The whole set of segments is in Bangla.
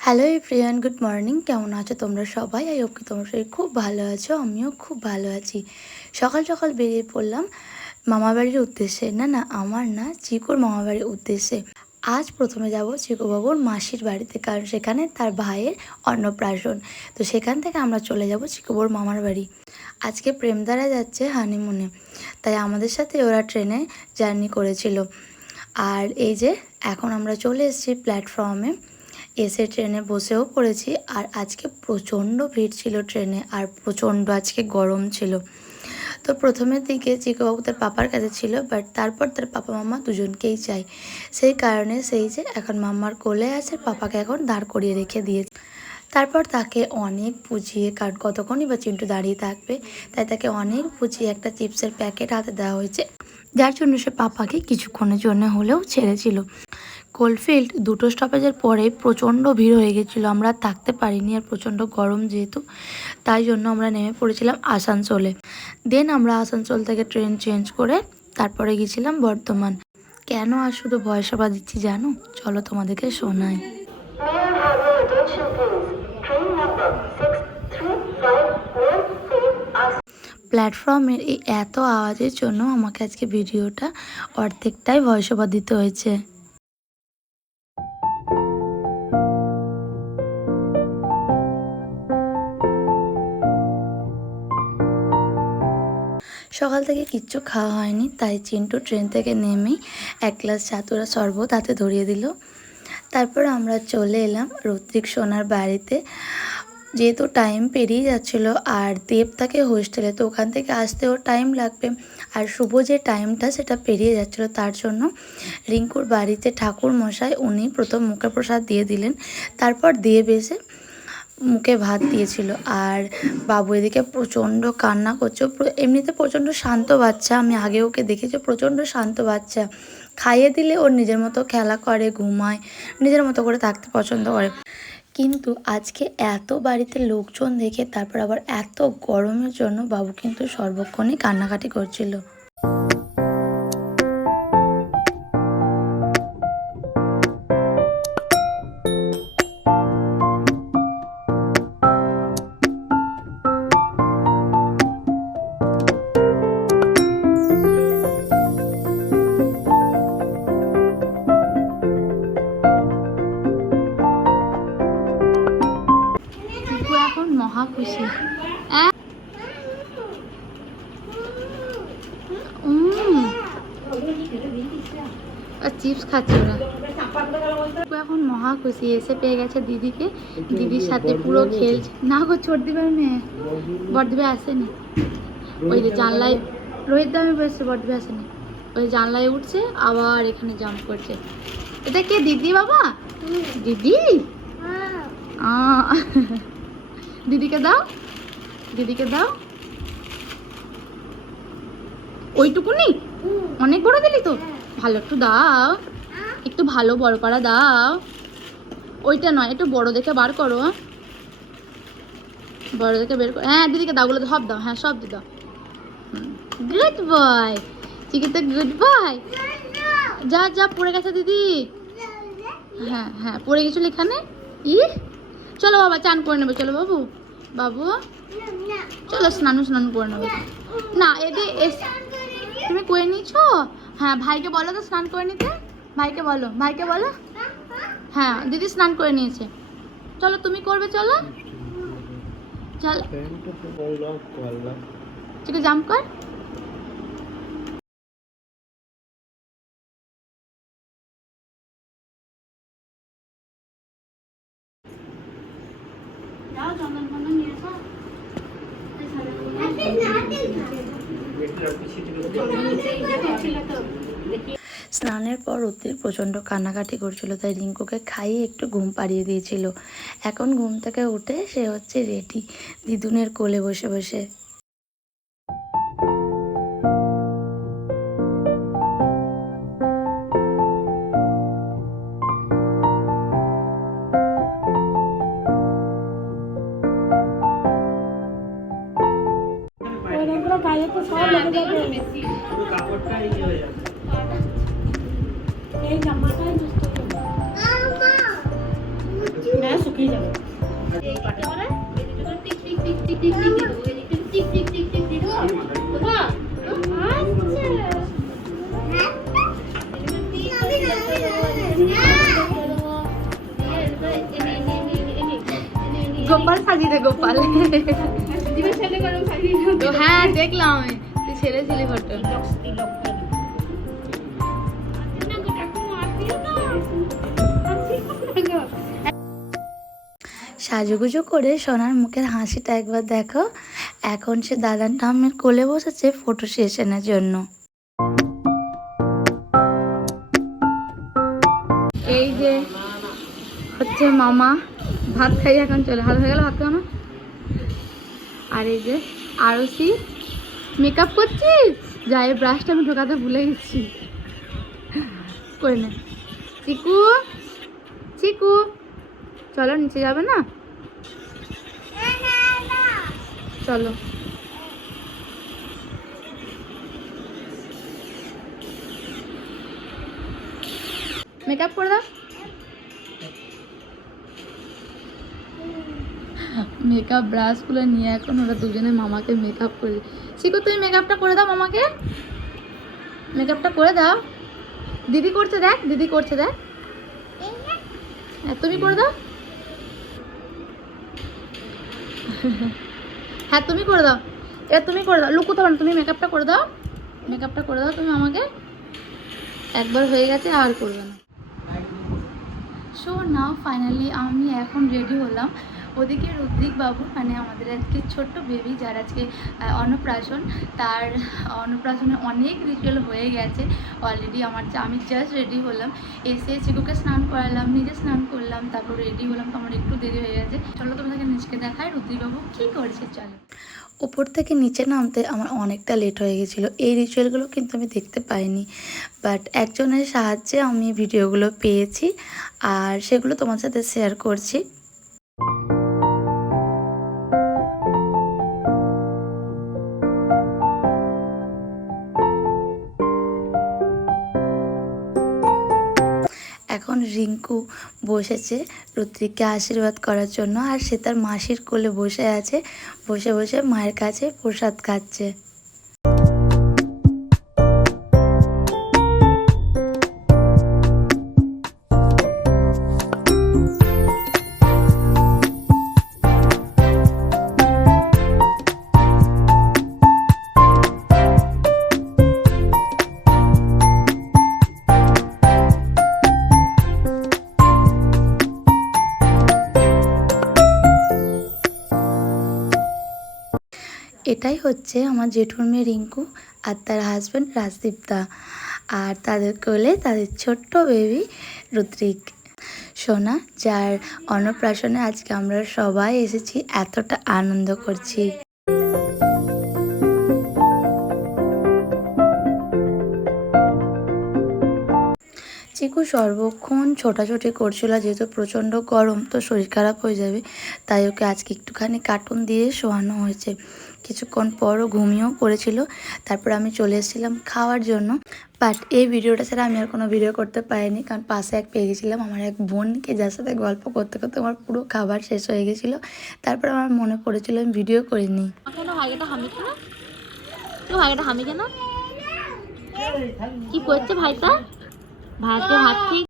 হ্যালো এভরিওয়ান গুড মর্নিং কেমন আছো তোমরা সবাই? আই হোপ কি তোমরা সবাই খুব ভালো আছো, আমিও খুব ভালো আছি। সকাল সকাল বেরিয়ে পড়লাম মামাবাড়ির উদ্দেশ্যে। না না, আমার না, চিকুর মামাবাড়ির উদ্দেশ্যে। আজ প্রথমে যাব চিকুবাবুর মাসির বাড়িতে, কারণ সেখানে তার ভাইয়ের অন্নপ্রাশন। তো সেখান থেকে আমরা চলে যাব চিকুবাবুর মামার বাড়ি। আজকে প্রেমদারা যাচ্ছে হানিমুনে তাই আমাদের সাথে ওরা ট্রেনে জার্নি করেছিল। আর এই যে, এখন আমরা চলে এসেছি প্ল্যাটফর্মে এসে ট্রেনে বসেও পড়েছি আর আজকে প্রচণ্ড ভিড় ছিল ট্রেনে আর প্রচণ্ড আজকে গরম ছিল। তো প্রথমের দিকে চিকুবাবু তার পাপার কাছে ছিল বাট তারপর তার পাপা মামা দুজনকেই চাই। সেই কারণে সেই যে এখন মাম্মার কোলে আছে, পাপাকে এখন দাঁড় করিয়ে রেখে দিয়েছে। তারপর তাকে অনেক বুঝিয়ে, কারণ কতক্ষণই বা চিন্টু দাঁড়িয়ে থাকবে, তাই তাকে অনেক বুঝিয়ে একটা চিপসের প্যাকেট হাতে দেওয়া হয়েছে, যার জন্য সে পাপাকে কিছুক্ষণের জন্য হলেও ছেড়েছিল। কোলফিল্ড দুটো স্টপেজের পরে প্রচণ্ড ভিড় হয়ে গেছিল, আমরা থাকতে পারিনি আর প্রচণ্ড গরম যেহেতু, তাই জন্য আমরা নেমে পড়েছিলাম আসানসোলে। দেন আমরা আসানসোল থেকে ট্রেন চেঞ্জ করে তারপরে গেছিলাম বর্ধমান। কেন আর শুধু ভয়সভা দিচ্ছি জানো? চলো তোমাদেরকে শোনাই। প্ল্যাটফর্মের এই এত আওয়াজের জন্য আমাকে আজকে ভিডিওটা অর্ধেকটাই ভয়েস দিতে হয়েছে। সকাল থেকে কিচ্ছু খাওয়া হয়নি, তাই চিন্টু ট্রেন থেকে নেমেই এক গ্লাস চাতুরা শরবত হাতে ধরিয়ে দিল। তারপর আমরা চলে এলাম রত্রিক সোনার বাড়িতে। যেহেতু টাইম পেরিয়ে যাচ্ছিল আর দেব থাকে হোস্টেলে তো ওখান থেকে আসতেও টাইম লাগবে। আর শুভ যে টাইমটা সেটা পেরিয়ে যাচ্ছিল, তার জন্য রিঙ্কুর বাড়িতে ঠাকুর মশাই উনি প্রথম মুখে প্রসাদ দিয়ে দিলেন। তারপর দেব এসে মুখে ভাত দিয়েছিল। আর বাবু এদিকে প্রচণ্ড কান্না করছে এমনিতে প্রচণ্ড শান্ত বাচ্চা, আমি আগে ওকে দেখেছি প্রচণ্ড শান্ত বাচ্চা। খাইয়ে দিলে ওর নিজের মতো খেলা করে, ঘুমায়, নিজের মতো করে থাকতে পছন্দ করে। কিন্তু আজকে এত বাড়িতে লোকজন দেখে তারপর আবার এত গরমের জন্য বাবু কিন্তু সর্বক্ষণই কান্নাকাটি করছিল। খুশি চিপস খাচ্ছে ওরা। এখন মহা খুশি, এসে পেয়ে গেছে দিদিকে। দিদির সাথে পুরো খেলছে। না গো ছোট দিবে মেয়ে। বড়দিবে আসেনি। ওই যে জানলায়, রোহিত দামে বসছে বড়দিবে আসেনি। ওই জানলায় উঠছে, আবার এখানে জাম্প করছে। এটা কে, দিদি বাবা? দিদি? আ। দিদিকে দাও। দিদিকে দাও। ওইটুকুনি অনেক বড় দিলি তো? ভালো একটু দাও। একটু ভালো বড় করা দাও। ওইটা নয় একটু বড় দেখে বার করো। বড় দেখে বের করো হ্যাঁ দিদিকে দাও গুলো সব দাও। হ্যাঁ সব দিয়ে দাও। গুড বয় চিকি তো গুড বয় যা যা পড়ে গেছে দিদি। হ্যাঁ হ্যাঁ। পড়ে গেছিল এখানে? ই চলো বাবা চান করে নেবে। চলো বাবু। বাবু? চলো স্নান স্নান করে নেবে। না এদি তুমি করে নিয়েছো? হ্যাঁ ভাইকে বলো তো স্নান করে নিতে। ভাইকে বলো ভাইকে বলো। হ্যাঁ দিদি স্নান করে নিয়েছে। চলো তুমি করবে চলো। চল। জাম্প কর যাও চন্দন ফন্দন নিয়ে এসো স্নানের পর অতি প্রচণ্ড কান্নাকাটি করছিল, তাই রিঙ্কুকে খাইয়ে একটু ঘুম পাড়িয়ে দিয়েছিল। এখন ঘুম থেকে উঠে সে হচ্ছে রেডি দিদুনের কোলে বসে বসে। নষ্ট করবে হ্যাঁ যাবে। এই গোপাল সাজিয়ে দে গোপাল হ্যাঁ দেখলাম আমি তুই ছেড়ে ছিলি ফটো সাজুগুজু করে সোনার মুখের হাসিটা একবার দেখো। এখন সে দাদার নামের কোলে বসেছে ফটো সেশনের জন্য। এই যে হচ্ছে মামা, ভাত খাই এখন চলে। হাত হয়ে গেল ভাত খাও না আর এই যে আরসি মেকআপ করছিস? যাই ব্রাশটা আমি ঢোকাতে ভুলে গেছি। করে নে। চিকু চিকু। চলো নিচে যাবে না? চলো। মেকআপ করে দাও। মেকআপ ব্রাশগুলো নিয়ে এখন ওরা দুজনে মামাকে মেকআপ করে শিখো তুমি মেকআপটা করে দাও মামাকে। মেকআপটা করে দাও। দিদি করছে দেখ দিদি করছে দেখ। হ্যাঁ, তুমি করে দাও। হ্যাঁ তুমি করে দাও। এবার তুমি করে দাও। লুকোতে পারো তুমি মেকআপটা করে দাও। মেকআপটা করে দাও, তুমি আমাকে একবার হয়ে গেছে, আর করবে না। সো নাও ফাইনালি আমি এখন রেডি হলাম। ওদিকে রুদ্রিক বাবু মানে আমাদের আজকে ছোট্ট বেবি যার আজকে অন্নপ্রাশন, তার অন্নপ্রাশনে অনেক রিচুয়াল হয়ে গেছে। অলরেডি আমার আমি জাস্ট রেডি হলাম। এসে চিকুকে স্নান করালাম, নিজে স্নান করলাম, তারপর রেডি হলাম, তো আমার একটু দেরি হয়ে গেছে। চলো তোমাদেরকে নিচকে দেখায় রুদ্রিক বাবু কী করছে, চলো। উপর থেকে নিচে নামতে আমার অনেকটা লেট হয়ে গেছিল। এই রিচুয়ালগুলো কিন্তু আমি দেখতে পাইনি। বাট একজনের সাহায্যে আমি ভিডিওগুলো পেয়েছি, আর সেগুলো তোমার সাথে শেয়ার করছি। রিঙ্কু বসেছে রুদ্রিককে আশীর্বাদ করার জন্য, আর সে তার মাসির কোলে বসে আছে, বসে বসে মায়ের কাছে প্রসাদ খাচ্ছে। এটাই হচ্ছে আমার জেঠুর মেয়ে রিঙ্কু আর তার হাজব্যান্ড রাজদীপ দা আর তাদের কোলে তাদের ছোট্ট বেবি রুদ্রিক। সোনা, যার অন্নপ্রাশনে আজকে আমরা সবাই এসেছি, এতটা আনন্দ করছি। চিকু সর্বক্ষণ ছোটাছুটি করছিল, যেহেতু প্রচণ্ড গরম, তো শরীর খারাপ হয়ে যাবে, তাই ওকে আজকে একটুখানি কার্টুন দিয়ে শোয়ানো হয়েছে। কিছুক্ষণ পরও ঘুমিয়েও পড়েছিল, তারপর আমি চলে এসেছিলাম খাওয়ার জন্য। বাট এই ভিডিওটা ছাড়া আমি আর কোনো ভিডিও করতে পারিনি, কারণ পাশে এক পেয়ে গেছিলাম, আমার এক বোনকে, যার সাথে গল্প করতে করতে আমার পুরো খাবার শেষ হয়ে গেছিল। তারপর আমার মনে পড়েছিল, আমি ভিডিও করিনি। কি করছে ভাইটা ভাইকে হাত ঠিক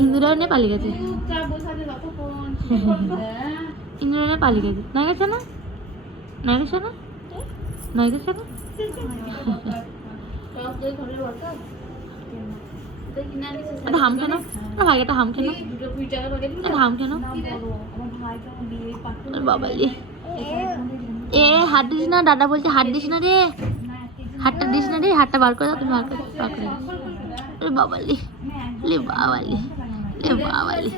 ইন্দুরেনে পালিয়ে গেছে। ইন্দুরেনে পালিয়ে গেছে। না? গেছে না? না? গেছে না না গেছে না হাম এটা হাম হাম এ, হাত না, দাদা বলছে হাত দিস না রে। হাতটা দিস না রে, হাতটা বার করে দাও, তুমি বাবালি লে বাবালি লে বাবালি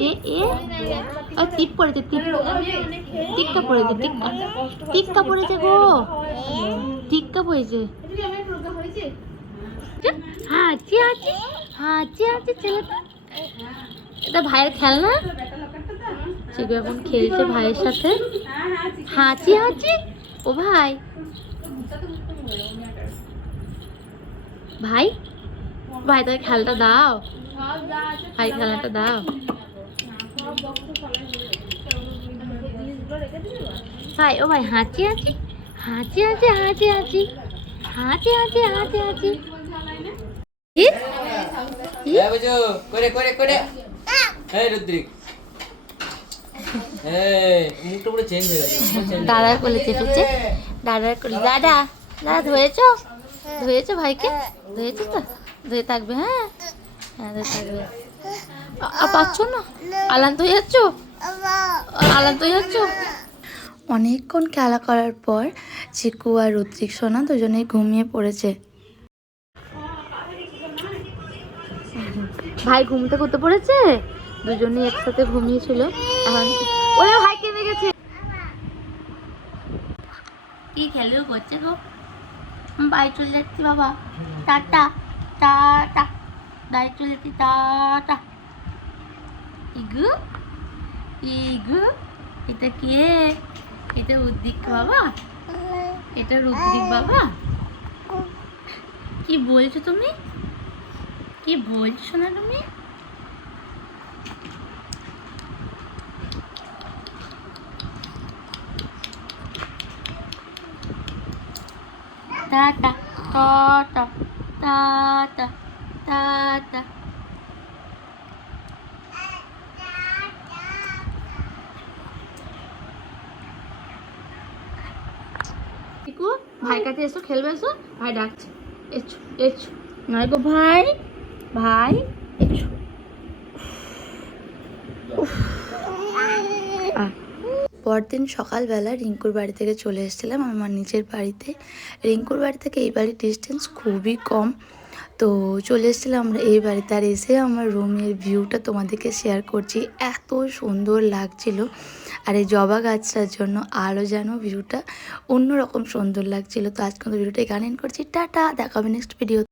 এ এ আর টিপ পড়েছে টিপ টিক্কা পড়েছে টিক্কা টিক্কা পড়েছে গো টিক্কা পড়েছে হাঁচি হাঁচি হাঁচি হাঁচি ছেলেটা এটা ভাইয়ের খেলনা চিকু এখন খেলছে ভাইয়ের সাথে হাঁচি হাঁচি ও ভাই ভাই ভাই তাকে খেলাটা দাও। ভাই খেলাটা দাও। ভাই ও ভাই হাঁচি আছি? হাঁচি আছে হাঁচি আছি হাঁচি আছে হাঁচি আছি করে করে করে। দাদার কোলে চেপেছে। দাদার কোলে দাদা দাদা ধুয়েছ ধরেছ ভাইকে? ধরেছ তো? ধরে থাকবে হ্যাঁ? হ্যাঁ ধরে থাকবে। আ- আ, পাচ্ছ না? আলান্ত হয়ে যাচ্ছ? আলান্ত হয়ে যাচ্ছ? অনেকক্ষণ খেলা করার পর চিকু আর রুদ্রিক সোনা দুজনেই ঘুমিয়ে পড়েছে। ভাই ঘুমতে করতে পড়েছে? দুজনেই একসাথে ঘুমিয়েছিল। এখন ওরে ভাই কেঁদে গেছে। কি খেলেও করছে গো? বাড়ি চলে যাচ্ছি বাবা। টাটা। বাড়ি চলে যাচ্ছি টাটা ইগু ইগু এটা কে এটা উদ্দিক বাবা এটা রুদ্রিক বাবা কি বলছো তুমি কি বলছো না তুমি টাটা টাটা টাটা টাটা টিকু ভাই কাছে এসো খেলবে এসো? ভাই ডাকছে। এসো এসো নয় গো ভাই ভাই এসো পরদিন সকালবেলা রিঙ্কুর বাড়ি থেকে চলে এসেছিলাম। আমার নিজের বাড়িতে। রিঙ্কুর বাড়ি থেকে এই বাড়ির ডিস্টেন্স খুবই কম। তো চলে এসেছিলাম আমরা এই বাড়িতে। আর এসে আমার রুমের ভিউটা তোমাদেরকে শেয়ার করছি। এত সুন্দর লাগছিল। আর এই জবা গাছটার জন্য আরও যেন ভিউটা অন্যরকম সুন্দর লাগছিল। তো আজকে ভিডিওটা end করছি। টাটা! দেখাবে নেক্সট ভিডিও